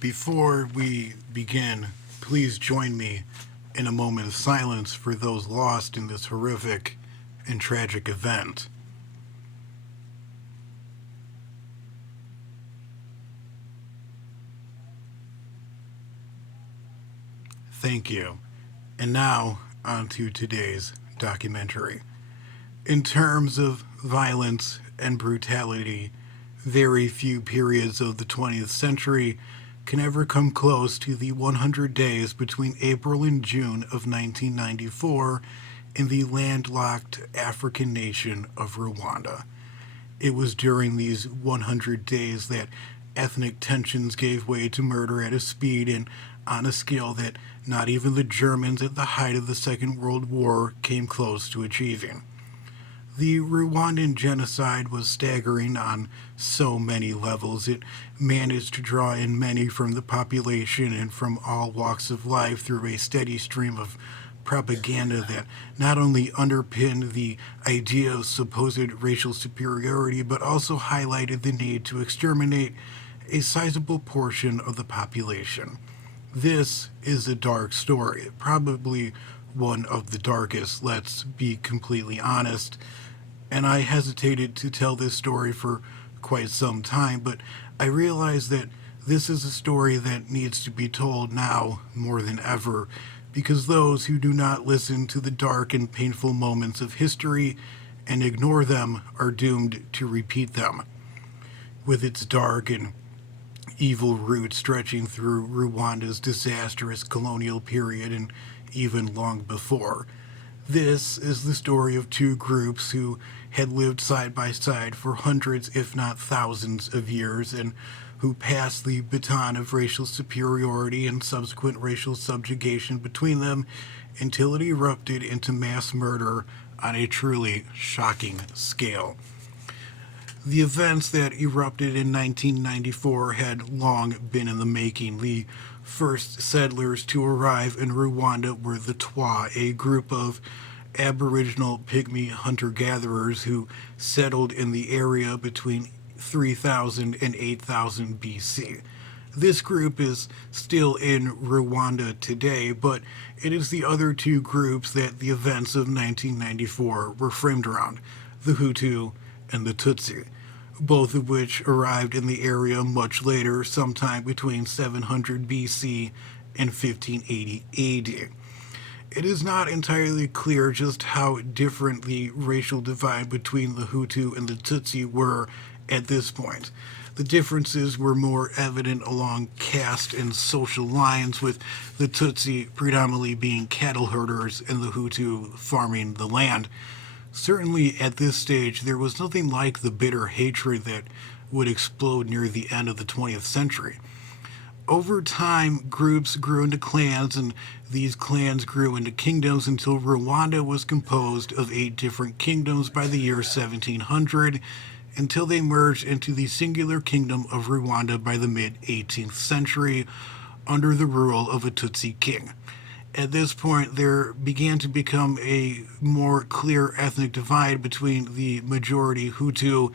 Before we begin, please join me in a moment of silence for those lost in this horrific and tragic event. Thank you. And now, on to today's documentary. In terms of violence and brutality, very few periods of the 20th century can ever come close to the 100 days between April and June of 1994 in the landlocked African nation of Rwanda. It was during these 100 days that ethnic tensions gave way to murder at a speed and on a scale that not even the Germans at the height of the Second World War came close to achieving. The Rwandan genocide was staggering on so many levels. It managed to draw in many from the population and from all walks of life through a steady stream of propaganda that not only underpinned the idea of supposed racial superiority, but also highlighted the need to exterminate a sizable portion of the population. This is a dark story, probably one of the darkest, let's be completely honest. And I hesitated to tell this story for quite some time, but I realized that this is a story that needs to be told now more than ever, because those who do not listen to the dark and painful moments of history and ignore them are doomed to repeat them. With its dark and evil roots stretching through Rwanda's disastrous colonial period and even long before. This is the story of two groups who had lived side by side for hundreds, if not thousands, of years and who passed the baton of racial superiority and subsequent racial subjugation between them until it erupted into mass murder on a truly shocking scale. The events that erupted in 1994 had long been in the making. The first settlers to arrive in Rwanda were the Twa, a group of Aboriginal Pygmy hunter gatherers who settled in the area between 3000 and 8000 BC. This group is still in Rwanda today, but it is the other two groups that the events of 1994 were framed around, the Hutu and the Tutsi, both of which arrived in the area much later, sometime between 700 BC and 1580 AD. It is not entirely clear just how different the racial divide between the Hutu and the Tutsi were at this point. The differences were more evident along caste and social lines, with the Tutsi predominantly being cattle herders and the Hutu farming the land. Certainly at this stage, there was nothing like the bitter hatred that would explode near the end of the 20th century. Over time, groups grew into clans, and these clans grew into kingdoms until Rwanda was composed of 8 different kingdoms by the year 1700, until they merged into the singular kingdom of Rwanda by the mid 18th century under the rule of a Tutsi king. At this point, there began to become a more clear ethnic divide between the majority Hutu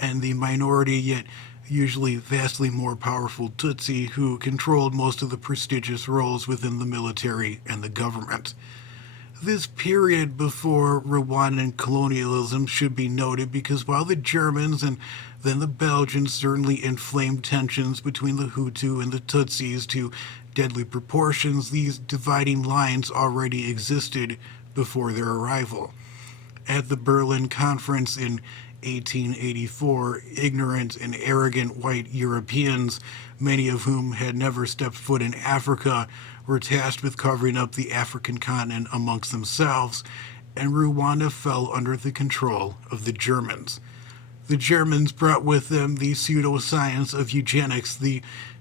and the minority, yet usually vastly more powerful Tutsi, who controlled most of the prestigious roles within the military and the government. This period before Rwandan colonialism should be noted because while the Germans and then the Belgians certainly inflamed tensions between the Hutu and the Tutsis to deadly proportions, these dividing lines already existed before their arrival. At the Berlin Conference in 1884, ignorant and arrogant white Europeans, many of whom had never stepped foot in Africa, were tasked with covering up the African continent amongst themselves, and Rwanda fell under the control of the Germans. The Germans brought with them the pseudoscience of eugenics, the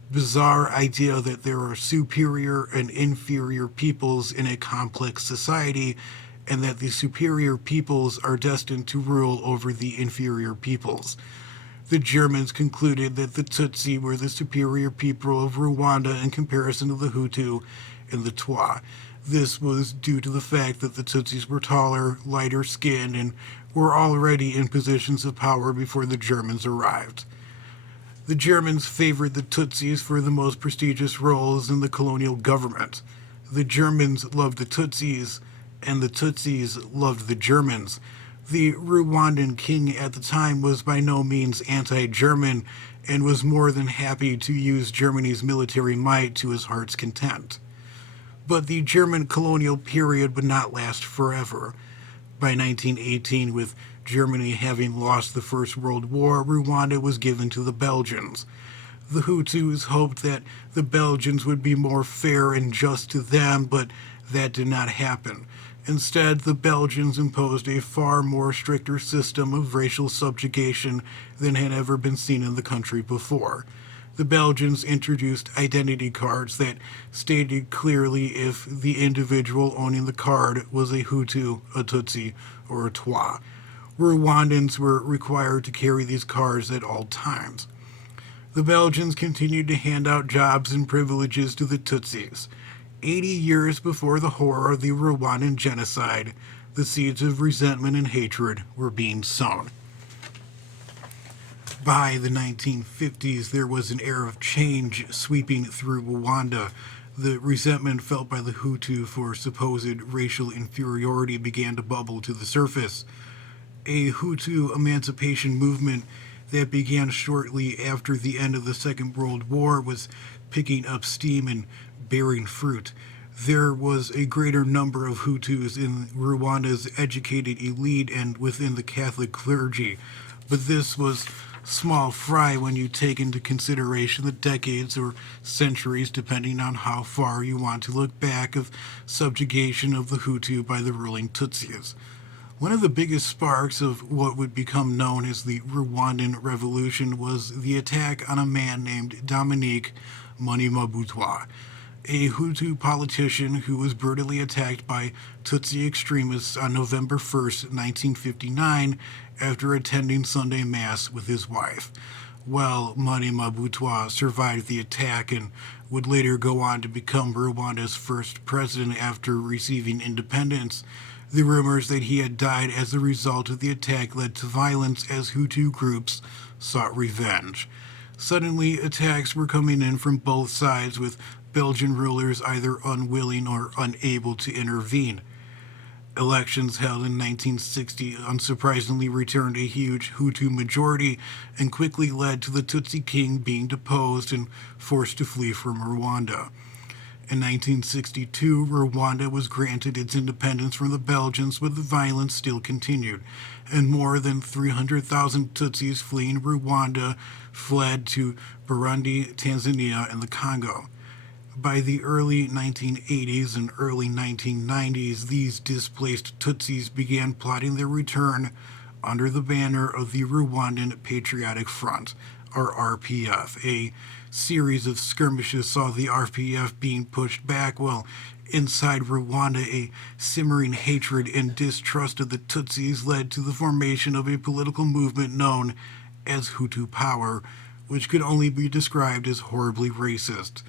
bizarre idea that there are superior and inferior peoples in a complex society, and that the superior peoples are destined to rule over the inferior peoples. The Germans concluded that the Tutsi were the superior people of Rwanda in comparison to the Hutu and the Twa. This was due to the fact that the Tutsis were taller, lighter skinned, and were already in positions of power before the Germans arrived. The Germans favored the Tutsis for the most prestigious roles in the colonial government. The Germans loved the Tutsis, and the Tutsis loved the Germans. The Rwandan king at the time was by no means anti German and was more than happy to use Germany's military might to his heart's content. But the German colonial period would not last forever. By 1918, with Germany having lost the First World War, Rwanda was given to the Belgians. The Hutus hoped that the Belgians would be more fair and just to them, but that did not happen. Instead, the Belgians imposed a far more stricter system of racial subjugation than had ever been seen in the country before. The Belgians introduced identity cards that stated clearly if the individual owning the card was a Hutu, a Tutsi, or a Twa. Rwandans were required to carry these cards at all times. The Belgians continued to hand out jobs and privileges to the Tutsis. 80 years before the horror of the Rwandan genocide, the seeds of resentment and hatred were being sown. By the 1950s, there was an air of change sweeping through Rwanda. The resentment felt by the Hutu for supposed racial inferiority began to bubble to the surface. A Hutu emancipation movement that began shortly after the end of the Second World War was picking up steam and bearing fruit. There was a greater number of Hutus in Rwanda's educated elite and within the Catholic clergy, but this was small fry when you take into consideration the decades or centuries, depending on how far you want to look back, of subjugation of the Hutu by the ruling Tutsis. One of the biggest sparks of what would become known as the Rwandan Revolution was the attack on a man named Dominique Monimabutwa, a Hutu politician who was brutally attacked by Tutsi extremists on November 1st, 1959, after attending Sunday Mass with his wife. Well, Monimabutwa survived the attack and would later go on to become Rwanda's first president after receiving independence. The rumors that he had died as a result of the attack led to violence as Hutu groups sought revenge. Suddenly, attacks were coming in from both sides, with Belgian rulers either unwilling or unable to intervene. Elections held in 1960 unsurprisingly returned a huge Hutu majority and quickly led to the Tutsi king being deposed and forced to flee from Rwanda. In 1962, Rwanda was granted its independence from the Belgians, but the violence still continued, and more than 300,000 Tutsis fleeing Rwanda fled to Burundi, Tanzania, and the Congo. By the early 1980s and early 1990s, these displaced Tutsis began plotting their return under the banner of the Rwandan Patriotic Front, or RPF. A series of skirmishes saw the RPF being pushed back, while inside Rwanda, a simmering hatred and distrust of the Tutsis led to the formation of a political movement known as Hutu Power, which could only be described as horribly racist.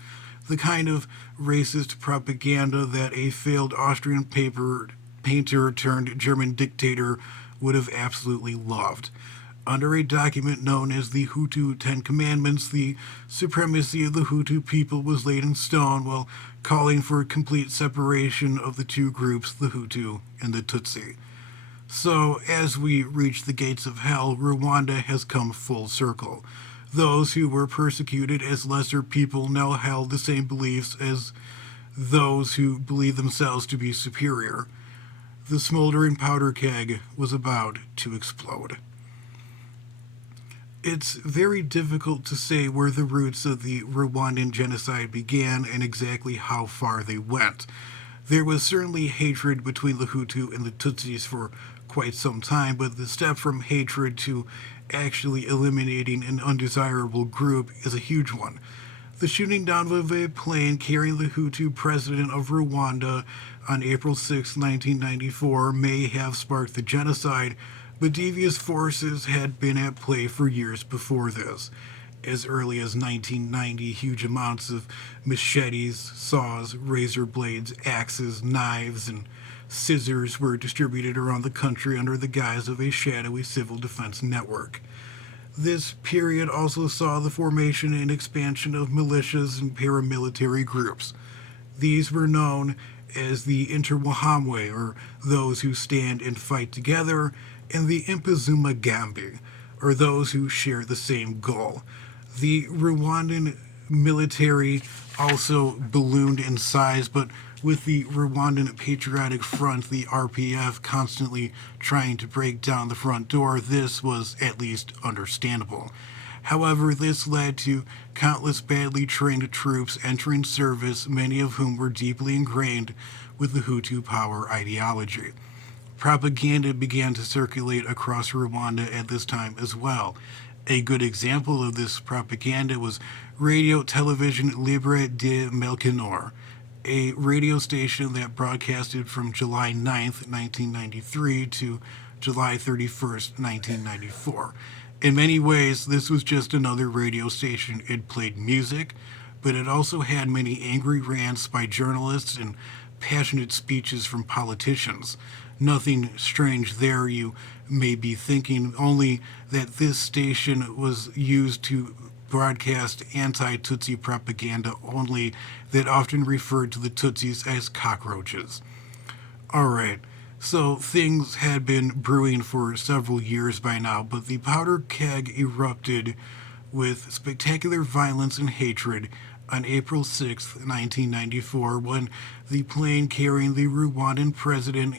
The kind of racist propaganda that a failed Austrian painter turned German dictator would have absolutely loved. Under a document known as the Hutu Ten Commandments, the supremacy of the Hutu people was laid in stone while calling for a complete separation of the two groups, the Hutu and the Tutsi. So, as we reach the gates of hell, Rwanda has come full circle. Those who were persecuted as lesser people now held the same beliefs as those who believed themselves to be superior. The smoldering powder keg was about to explode. It's very difficult to say where the roots of the Rwandan genocide began and exactly how far they went. There was certainly hatred between the Hutu and the Tutsis for quite some time, but the step from hatred to actually eliminating an undesirable group is a huge one. The shooting down of a plane carrying the Hutu president of Rwanda on April 6, 1994 may have sparked the genocide, but devious forces had been at play for years before this. As early as 1990, huge amounts of machetes, saws, razor blades, axes, knives, and scissors were distributed around the country under the guise of a shadowy civil defense network. This period also saw the formation and expansion of militias and paramilitary groups. These were known as the Interwahamwe, or those who stand and fight together, and the Impuzamugambi, or those who share the same goal. The Rwandan military also ballooned in size, but with the Rwandan Patriotic Front, the RPF, constantly trying to break down the front door, this was at least understandable. However, this led to countless badly trained troops entering service, many of whom were deeply ingrained with the Hutu power ideology. Propaganda began to circulate across Rwanda at this time as well. A good example of this propaganda was Radio Television Libre de Melchior, a radio station that broadcasted from July 9th, 1993 to July 31st, 1994. In many ways, this was just another radio station. It played music, but it also had many angry rants by journalists and passionate speeches from politicians. Nothing strange there, you may be thinking, only that this station was used to broadcast anti Tutsi propaganda only that often referred to the Tutsis as cockroaches. Alright, so things had been brewing for several years by now, but the powder keg erupted with spectacular violence and hatred on April 6, 1994, when the plane carrying the Rwandan president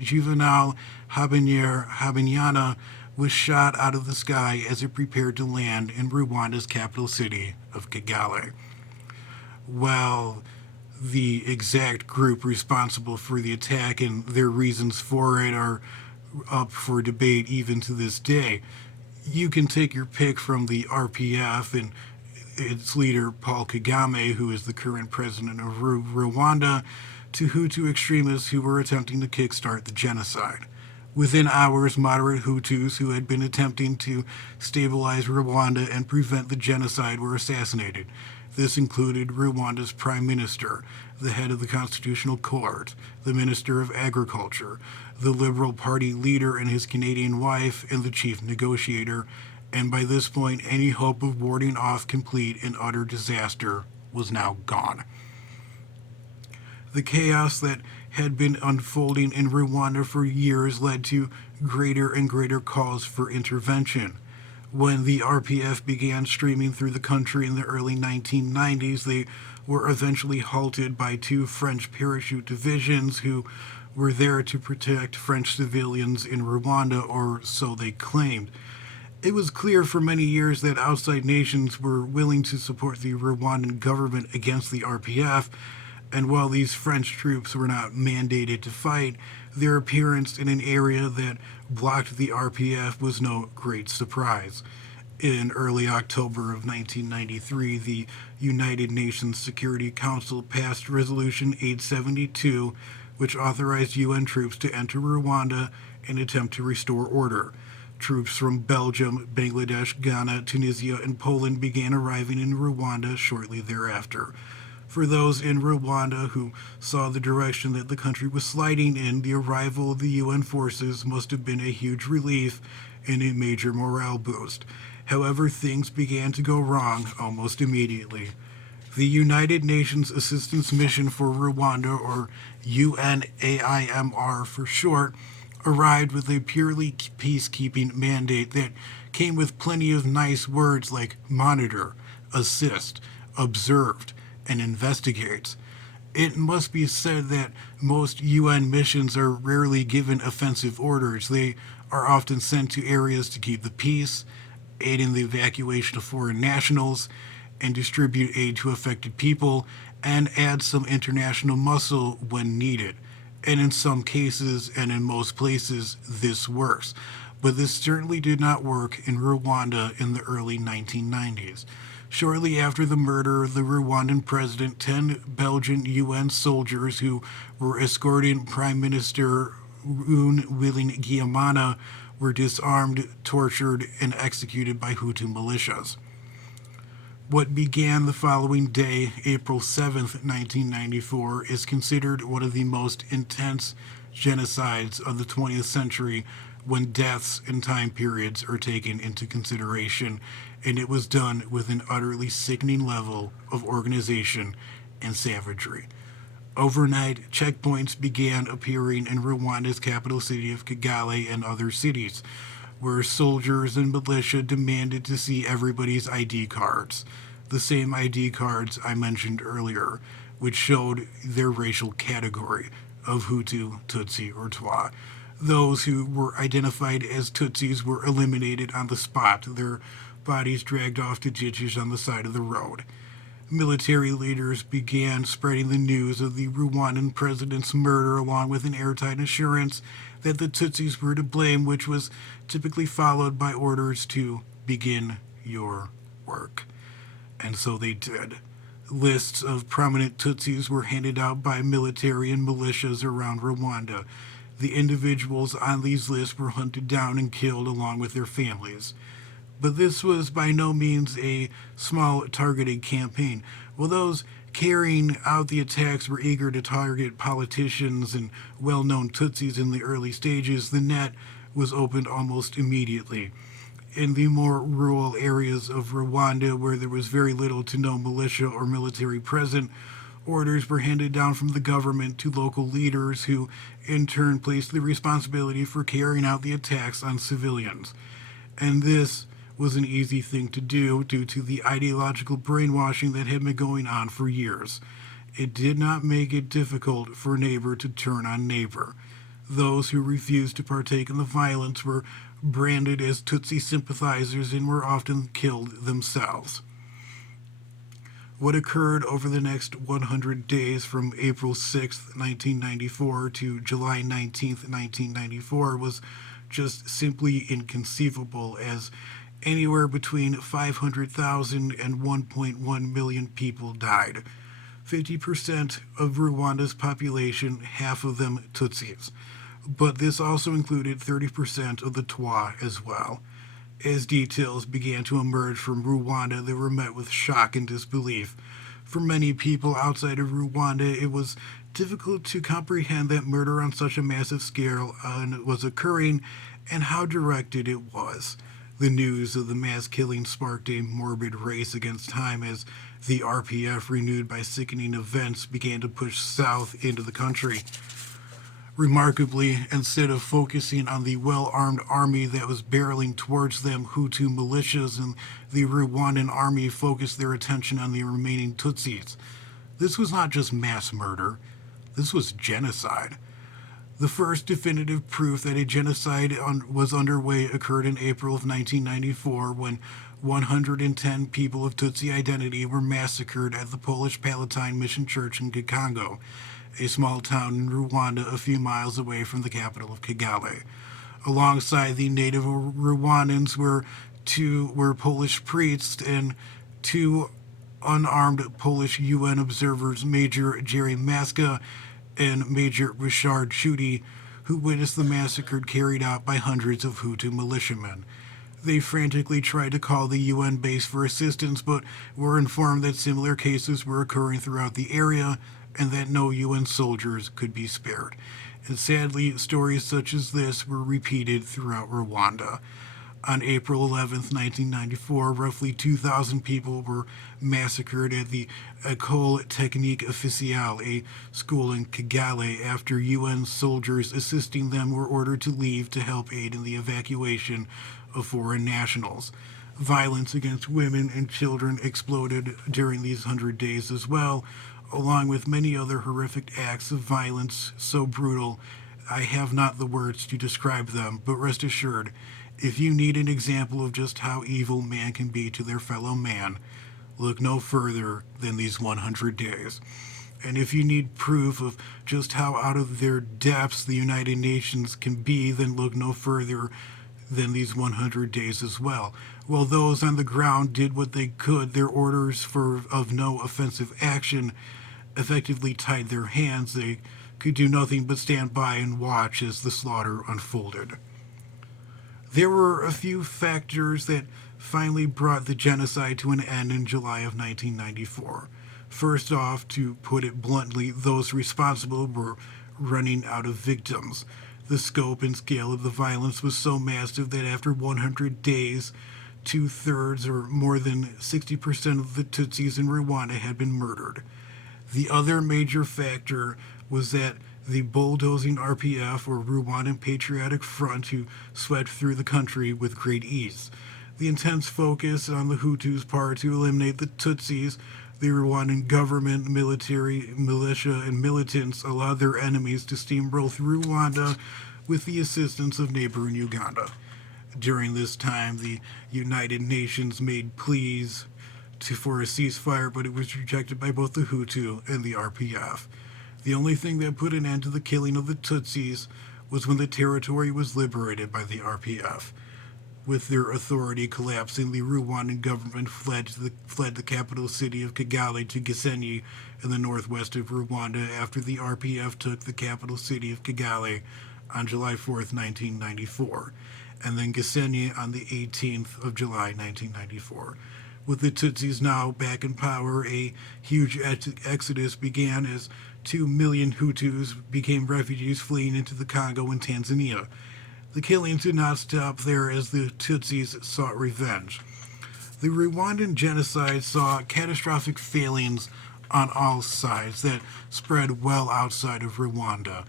Juvenal Habyarimana was shot out of the sky as it prepared to land in Rwanda's capital city of Kigali. While the exact group responsible for the attack and their reasons for it are up for debate even to this day, you can take your pick from the RPF and its leader Paul Kagame, who is the current president of Rwanda, to Hutu extremists who were attempting to kickstart the genocide. Within hours, moderate Hutus who had been attempting to stabilize Rwanda and prevent the genocide were assassinated. This included Rwanda's prime minister, the head of the constitutional court, the minister of agriculture, the Liberal Party leader and his Canadian wife, and the chief negotiator. And by this point, any hope of warding off complete and utter disaster was now gone. The chaos that had been unfolding in Rwanda for years led to greater and greater calls for intervention. When the RPF began streaming through the country in the early 1990s, they were eventually halted by two French parachute divisions who were there to protect French civilians in Rwanda, or so they claimed. It was clear for many years that outside nations were willing to support the Rwandan government against the RPF, and while these French troops were not mandated to fight, their appearance in an area that blocked the RPF was no great surprise. In early October of 1993, the United Nations Security Council passed Resolution 872, which authorized UN troops to enter Rwanda and attempt to restore order. Troops from Belgium, Bangladesh, Ghana, Tunisia, and Poland began arriving in Rwanda shortly thereafter. For those in Rwanda who saw the direction that the country was sliding in, the arrival of the UN forces must have been a huge relief and a major morale boost. However, things began to go wrong almost immediately. The United Nations Assistance Mission for Rwanda, or UNAIMR for short, arrived with a purely peacekeeping mandate that came with plenty of nice words like monitor, assist, observed, and investigates. It must be said that most UN missions are rarely given offensive orders. They are often sent to areas to keep the peace, aid in the evacuation of foreign nationals, and distribute aid to affected people, and add some international muscle when needed. And in some cases, and in most places, this works. But this certainly did not work in Rwanda in the early 1990s. Shortly after the murder of the Rwandan president, 10 Belgian UN soldiers who were escorting Prime Minister Willing were disarmed, tortured, and executed by Hutu militias. What began the following day, April 7th, 1994, is considered one of the most intense genocides of the 20th century, when deaths and time periods are taken into consideration, and it was done with an utterly sickening level of organization and savagery. Overnight, checkpoints began appearing in Rwanda's capital city of Kigali and other cities, where soldiers and militia demanded to see everybody's ID cards, the same ID cards I mentioned earlier, which showed their racial category of Hutu, Tutsi, or Twa. Those who were identified as Tutsis were eliminated on the spot, their bodies dragged off to ditches on the side of the road. Military leaders began spreading the news of the Rwandan president's murder, along with an airtight assurance that the Tutsis were to blame, which was typically followed by orders to begin your work. And so they did. Lists of prominent Tutsis were handed out by military and militias around Rwanda. The individuals on these lists were hunted down and killed along with their families. But this was by no means a small targeted campaign. While those carrying out the attacks were eager to target politicians and well known Tutsis in the early stages, the net was opened almost immediately. In the more rural areas of Rwanda, where there was very little to no militia or military present, orders were handed down from the government to local leaders, who in turn placed the responsibility for carrying out the attacks on civilians. And this was an easy thing to do due to the ideological brainwashing that had been going on for years. It did not make it difficult for neighbor to turn on neighbor. Those who refused to partake in the violence were branded as Tutsi sympathizers and were often killed themselves. What occurred over the next 100 days from April 6, 1994 to July 19, 1994 was just simply inconceivable, as anywhere between 500,000 and 1.1 million people died. 50% of Rwanda's population, half of them Tutsis. But this also included 30% of the Twa as well. As details began to emerge from Rwanda, they were met with shock and disbelief. For many people outside of Rwanda, it was difficult to comprehend that murder on such a massive scale was occurring and how directed it was. The news of the mass killing sparked a morbid race against time as the RPF, renewed by sickening events, began to push south into the country. Remarkably, instead of focusing on the well-armed army that was barreling towards them, Hutu militias and the Rwandan army focused their attention on the remaining Tutsis. This was not just mass murder, this was genocide. The first definitive proof that a genocide was underway occurred in April of 1994, when 110 people of Tutsi identity were massacred at the Polish Palatine Mission Church in Gikongo, a small town in Rwanda a few miles away from the capital of Kigali. Alongside the native Rwandans were Polish priests and two unarmed Polish UN observers, Major Jerry Maska and Major Richard Chudy, who witnessed the massacre carried out by hundreds of Hutu militiamen. They frantically tried to call the UN base for assistance, but were informed that similar cases were occurring throughout the area and that no UN soldiers could be spared. And sadly, stories such as this were repeated throughout Rwanda. On April 11, 1994, roughly 2,000 people were massacred at the École Technique Officielle, a school in Kigali, after UN soldiers assisting them were ordered to leave to help aid in the evacuation of foreign nationals. Violence against women and children exploded during these 100 days as well, along with many other horrific acts of violence so brutal I have not the words to describe them, but rest assured, if you need an example of just how evil man can be to their fellow man, look no further than these 100 days. And if you need proof of just how out of their depths the United Nations can be, then look no further than these 100 days as well. While those on the ground did what they could, their orders of no offensive action effectively tied their hands. They could do nothing but stand by and watch as the slaughter unfolded. There were a few factors that finally brought the genocide to an end in July of 1994. First off, to put it bluntly, those responsible were running out of victims. The scope and scale of the violence was so massive that after 100 days, two-thirds or more than 60% of the Tutsis in Rwanda had been murdered. The other major factor was that the bulldozing RPF, or Rwandan Patriotic Front, who swept through the country with great ease. The intense focus on the Hutus' part to eliminate the Tutsis, the Rwandan government, military, militia, and militants allowed their enemies to steamroll through Rwanda with the assistance of neighboring Uganda. During this time, the United Nations made pleas for a ceasefire, but it was rejected by both the Hutu and the RPF. The only thing that put an end to the killing of the Tutsis was when the territory was liberated by the RPF. With their authority collapsing, the Rwandan government fled the capital city of Kigali to Gisenyi in the northwest of Rwanda after the RPF took the capital city of Kigali on July 4th, 1994, and then Gisenyi on the 18th of July, 1994. With the Tutsis now back in power, a huge exodus began as 2 million Hutus became refugees fleeing into the Congo and Tanzania. The killings did not stop there as the Tutsis sought revenge. The Rwandan genocide saw catastrophic failings on all sides that spread well outside of Rwanda.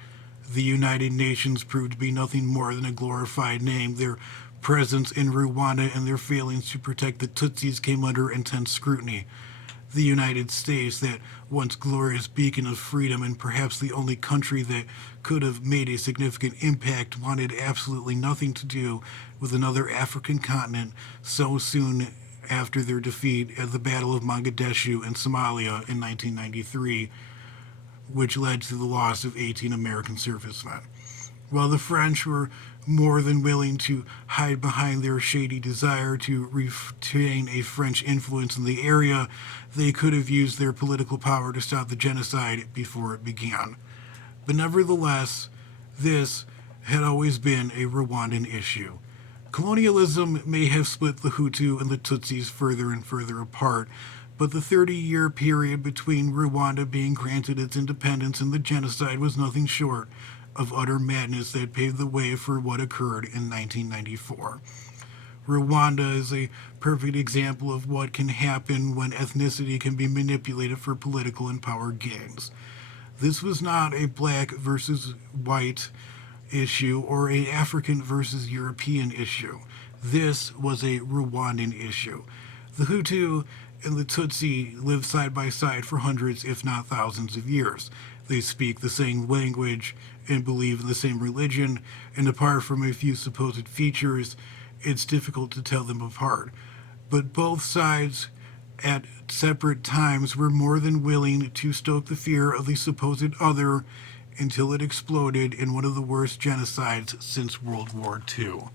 The United Nations proved to be nothing more than a glorified name. Their presence in Rwanda and their failings to protect the Tutsis came under intense scrutiny. The United States, that once glorious beacon of freedom and perhaps the only country that could have made a significant impact, wanted absolutely nothing to do with another African continent so soon after their defeat at the Battle of Mogadishu in Somalia in 1993, which led to the loss of 18 American servicemen. While the French were more than willing to hide behind their shady desire to retain a French influence in the area, they could have used their political power to stop the genocide before it began. But nevertheless, this had always been a Rwandan issue. Colonialism may have split the Hutu and the Tutsis further and further apart, but the 30-year period between Rwanda being granted its independence and the genocide was nothing short of utter madness that paved the way for what occurred in 1994. Rwanda is a perfect example of what can happen when ethnicity can be manipulated for political and power gains. This was not a black versus white issue or an African versus European issue. This was a Rwandan issue. The Hutu and the Tutsi lived side by side for hundreds, if not thousands, of years. They speak the same language and believe in the same religion, and apart from a few supposed features, it's difficult to tell them apart. But both sides, at separate times, were more than willing to stoke the fear of the supposed other until it exploded in one of the worst genocides since World War II.